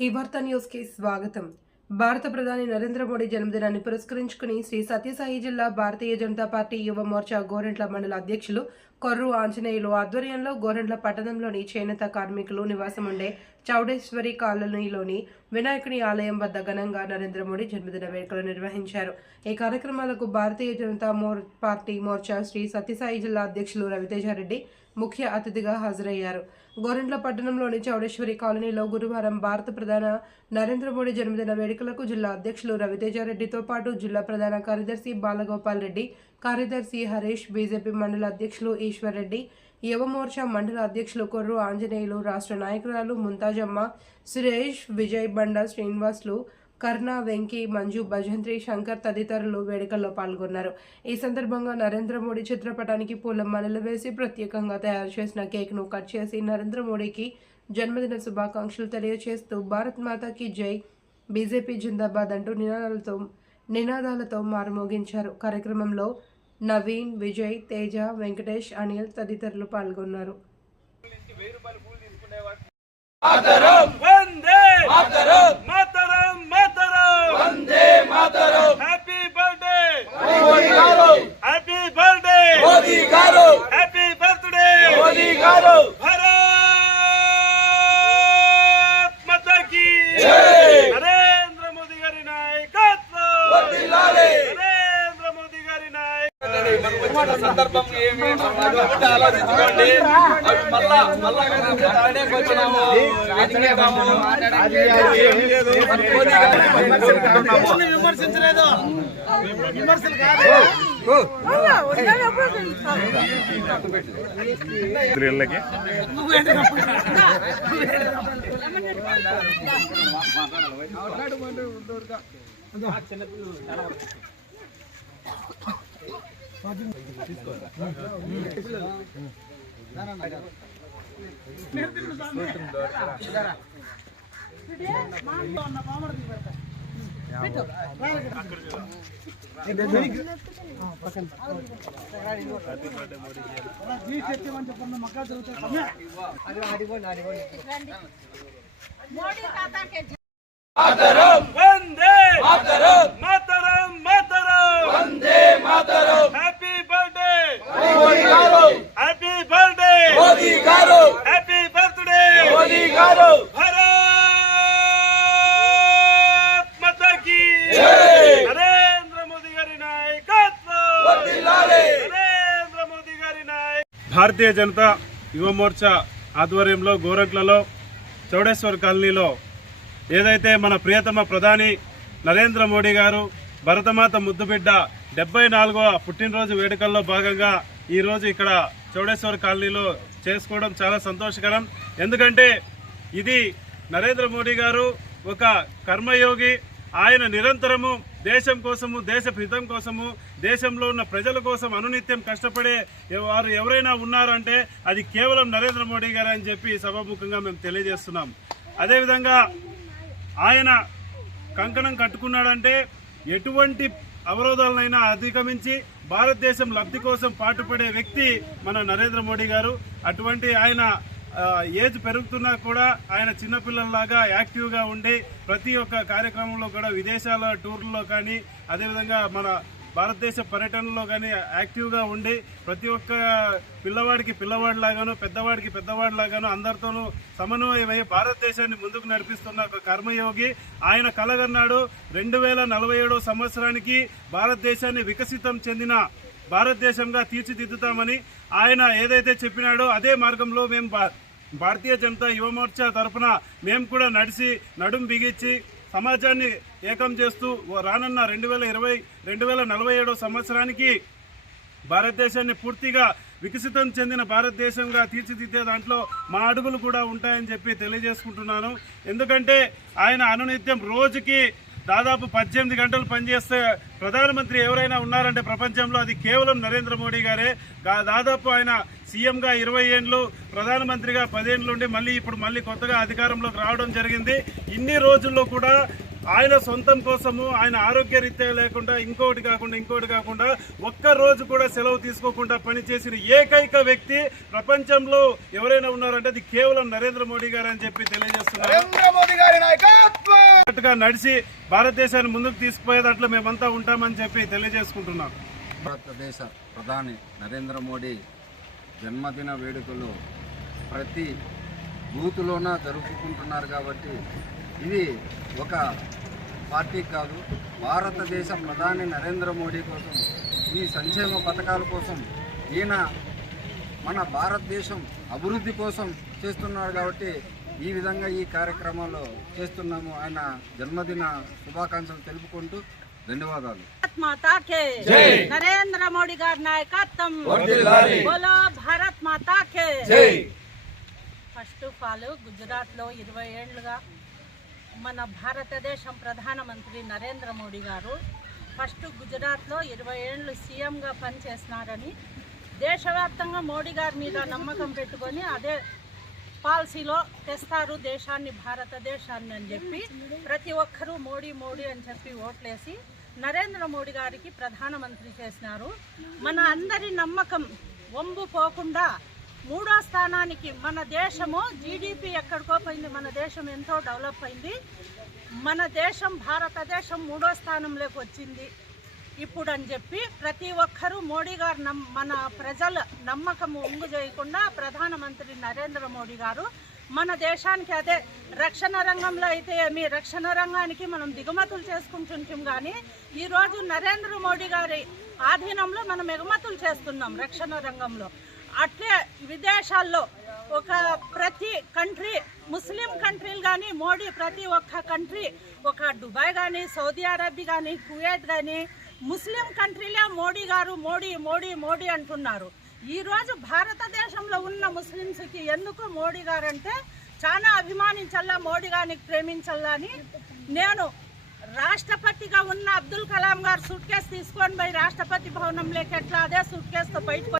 ఈ వార్త న్యూస్కి స్వాగతం. భారత ప్రధాని నరేంద్ర మోడీ జన్మదినాన్ని పురస్కరించుకుని శ్రీ సత్యసాయి జిల్లా భారతీయ జనతా పార్టీ యువ మోర్చా గోరెంట్ల మండల అధ్యక్షులు కొర్రు ఆంజనేయులు ఆధ్వర్యంలో గోరెంట్ల పట్టణంలోని చేనేత కార్మికులు నివాసం ఉండే చౌడేశ్వరి కాలనీలోని వినాయకుని ఆలయం వద్ద ఘనంగా నరేంద్ర మోడీ జన్మదిన వేడుకలు నిర్వహించారు. ఈ కార్యక్రమాలకు భారతీయ జనతా మోర్ పార్టీ మోర్చా శ్రీ సత్యసాయి జిల్లా అధ్యక్షులు రవితేజారెడ్డి ముఖ్య అతిథిగా హాజరయ్యారు. గోరెంట్ల పట్టణంలోని చౌడేశ్వరి కాలనీలో గురువారం భారత ప్రధాన నరేంద్ర మోడీ జన్మదిన వేడుకలకు జిల్లా అధ్యక్షులు రవితేజారెడ్డితో పాటు జిల్లా ప్రధాన కార్యదర్శి బాలగోపాల్ రెడ్డి కార్యదర్శి హరీష్ బీజేపీ మండల అధ్యక్షులు ఈశ్వర్ రెడ్డి యువమోర్చా మండల అధ్యక్షులు కొర్రు ఆంజనేయులు రాష్ట్ర నాయకురాలు ముంతాజమ్మ సురేష్ విజయ్ బండ శ్రీనివాసులు కర్ణ వెంకీ మంజు భజంత్రి శంకర్ తదితరులు వేడుకల్లో పాల్గొన్నారు. ఈ సందర్భంగా నరేంద్ర మోడీ చిత్రపటానికి పూలమాలలు వేసి ప్రత్యేకంగా తయారు చేసిన కేక్ను కట్ చేసి నరేంద్ర మోడీకి జన్మదిన శుభాకాంక్షలు తెలియజేస్తూ భారత్ మాతాకి జై. బీజేపీ జిందాబాద్ అంటూ నినాదాలతో నినాదాలతో మారుమోగించారు. కార్యక్రమంలో నవీన్ విజయ్ తేజ వెంకటేష్ అనిల్ తదితరులు పాల్గొన్నారు. Vande! Mataram happy birthday Modi garu happy birthday Modi గారు హ్యాపీ బర్త్డే మోదీ గారు భారత్ మాతా కీ జై నరేంద్ర మోదీ గారి నాయకత్వం వర్ధిల్లాలి నరేంద్ర మోదీ గారి నాయకత్వం సందర్భం ఏమి ఆలోచించుకోండి. మళ్ళా మళ్ళా వచ్చినాము. విమర్శించలేదు. విమర్శలు కాదు. Vande! Mataram Mataram Mataram Vande Mataram happy birthday Modi garu happy birthday Modi గారు. హ్యాపీ బర్త్డే మోదీ గారు. భారత్ మాతా కీ జై! నరేంద్ర మోదీ గారి నాయకత్వం! వర్ధిల్లాలి నరేంద్ర మోదీ గారి నాయక భారతీయ జనతా యువ మోర్చా ఆధ్వర్యంలో గోరంట్లలో చౌడేశ్వర్ కాలనీలో ఏదైతే మన ప్రియతమ ప్రధాని నరేంద్ర మోడీ గారు భరతమాత ముద్దుబిడ్డ డెబ్బై నాలుగవ పుట్టినరోజు వేడుకల్లో భాగంగా ఈరోజు ఇక్కడ చౌడేశ్వర్ కాలనీలో చేసుకోవడం చాలా సంతోషకరం. ఎందుకంటే ఇది నరేంద్ర మోడీ గారు ఒక కర్మయోగి. ఆయన నిరంతరము దేశం కోసము దేశ హితం కోసము దేశంలో ఉన్న ప్రజల కోసం అనునిత్యం కష్టపడే వారు ఎవరైనా ఉన్నారంటే అది కేవలం నరేంద్ర మోడీ గారు అని చెప్పి సభాముఖంగా మేము తెలియజేస్తున్నాం. అదేవిధంగా ఆయన కంకణం కట్టుకున్నాడంటే ఎటువంటి అవరోధాలనైనా అధిగమించి భారతదేశం లబ్ధి కోసం పాటుపడే వ్యక్తి మన నరేంద్ర మోడీ గారు. అటువంటి ఆయన ఏజ్ పెరుగుతున్నా కూడా ఆయన చిన్నపిల్లల్లాగా యాక్టివ్గా ఉండి ప్రతి ఒక్క కార్యక్రమంలో కూడా విదేశాల టూర్లలో కానీ అదేవిధంగా మన భారతదేశ పర్యటనలో కానీ యాక్టివ్గా ఉండి ప్రతి ఒక్క పిల్లవాడికి పిల్లవాడిలాగాను పెద్దవాడికి పెద్దవాడిలాగాను అందరితోనూ సమన్వయమై భారతదేశాన్ని ముందుకు నడిపిస్తున్న ఒక కర్మయోగి. ఆయన కలగన్నాడు. రెండు వేల నలభై ఏడో సంవత్సరానికి భారతదేశాన్ని వికసితం చెందిన భారతదేశంగా తీర్చిదిద్దుతామని ఆయన ఏదైతే చెప్పినాడో అదే మార్గంలో మేము భా- భారతీయ జనతా యువ మోర్చా తరఫున మేము కూడా నడిచి నడుం బిగించి సమాజాన్ని ఏకం చేస్తూ రానున్న రెండు వేల ఇరవై రెండు వేల నలభై ఏడో సంవత్సరానికి భారతదేశాన్ని పూర్తిగా వికసితం చెందిన భారతదేశంగా తీర్చిదిద్దే దాంట్లో మా అడుగులు కూడా ఉంటాయని చెప్పి తెలియజేసుకుంటున్నాను. ఎందుకంటే ఆయన అనునిత్యం రోజుకి దాదాపు పద్దెనిమిది గంటలు పనిచేస్తే ప్రధానమంత్రి ఎవరైనా ఉన్నారంటే ప్రపంచంలో అది కేవలం నరేంద్ర మోడీ గారే. దాదాపు ఆయన సీఎంగా ఇరవై ఏండ్లు ప్రధానమంత్రిగా పదేండ్లు ఉండి మళ్ళీ ఇప్పుడు మళ్ళీ కొత్తగా అధికారంలోకి రావడం జరిగింది. ఇన్ని రోజుల్లో కూడా ఆయన సొంతం కోసము ఆయన ఆరోగ్య రీత్యా లేకుండా ఇంకోటి కాకుండా ఇంకోటి కాకుండా ఒక్క రోజు కూడా సెలవు తీసుకోకుండా పనిచేసిన ఏకైక వ్యక్తి ప్రపంచంలో ఎవరైనా ఉన్నారంటే అది కేవలం నరేంద్ర మోడీ గారు అని చెప్పి తెలియజేస్తున్నారు. నడిచి భారతదేశాన్ని ముందుకు తీసుకుపోయే దాంట్లో మేమంతా ఉంటామని చెప్పి తెలియజేసుకుంటున్నాం. భారతదేశ ప్రధాని నరేంద్ర మోడీ జన్మదిన వేడుకలు ప్రతి బూతులోన జరుపుకుంటున్నారు కాబట్టి ఇది ఒక పార్టీ కాదు. భారతదేశ ప్రధాని నరేంద్ర మోడీ కోసం ఈ సంక్షేమ పథకాల కోసం ఈయన మన భారతదేశం అభివృద్ధి కోసం చేస్తున్నాడు కాబట్టి ఈ విధంగా ఈ కార్యక్రమాలు చేస్తున్నాము. ఆయన జన్మదిన శుభాకాంక్షలు తెలుపుకుంటూ ధన్యవాదాలు. భారత్ మాతా కే నరేంద్ర మోడీ గారి నాయకత్వం బోలో భారత్ మాతా కే ఫస్ట్ ఆఫ్ ఆల్ గుజరాత్లో ఇరవై ఏళ్ళుగా మన భారతదేశం ప్రధానమంత్రి నరేంద్ర మోడీ గారు ఫస్ట్ గుజరాత్లో ఇరవై ఏళ్ళు సీఎంగా పనిచేస్తున్నారని దేశవ్యాప్తంగా మోడీ గారి మీద నమ్మకం పెట్టుకొని అదే పాలసీలో తెస్తారు దేశాన్ని భారతదేశాన్ని అని చెప్పి ప్రతి ఒక్కరూ మోడీ మోడీ అని చెప్పి ఓట్లేసి నరేంద్ర మోడీ గారికి ప్రధానమంత్రి చేసినారు. మన అందరి నమ్మకం వంబు పోకుండా మూడో స్థానానికి మన దేశము జీడిపి ఎక్కడికో పోయింది మన దేశం ఎంతో డెవలప్ అయింది. మన దేశం భారతదేశం మూడో స్థానంలోకి వచ్చింది. ఇప్పుడు అని చెప్పి ప్రతి ఒక్కరూ మోడీ గారు నమ్ మన ప్రజల నమ్మకం ఒంగు చేయకుండా ప్రధానమంత్రి నరేంద్ర మోడీ గారు మన దేశానికి అదే రక్షణ రంగంలో అయితే ఏమి రక్షణ రంగానికి మనం దిగుమతులు చేసుకుంటుంటాం కానీ ఈరోజు నరేంద్ర మోడీ గారి ఆధీనంలో మనం ఎగుమతులు చేస్తున్నాం రక్షణ రంగంలో. అట్లే విదేశాల్లో ఒక ప్రతి కంట్రీ ముస్లిం కంట్రీలు కానీ మోడీ ప్రతి ఒక్క కంట్రీ ఒక దుబాయ్ కానీ సౌదీ అరేబియా కానీ కువైట్ కానీ ముస్లిం కంట్రీలే మోడీ గారు మోడీ మోడీ మోడీ అంటున్నారు. ఈరోజు భారతదేశం ముస్లిమ్స్కి ఎందుకు మోడీ గారు అంటే చాలా అభిమానించల్లా మోడీ గారిని ప్రేమించల్లా అని నేను రాష్ట్రపతిగా ఉన్న అబ్దుల్ కలాం గారు సూట్ కేసు తీసుకొని పోయి రాష్ట్రపతి భవనంలోకి ఎట్లా అదే సూట్ కేసుతో బయటకు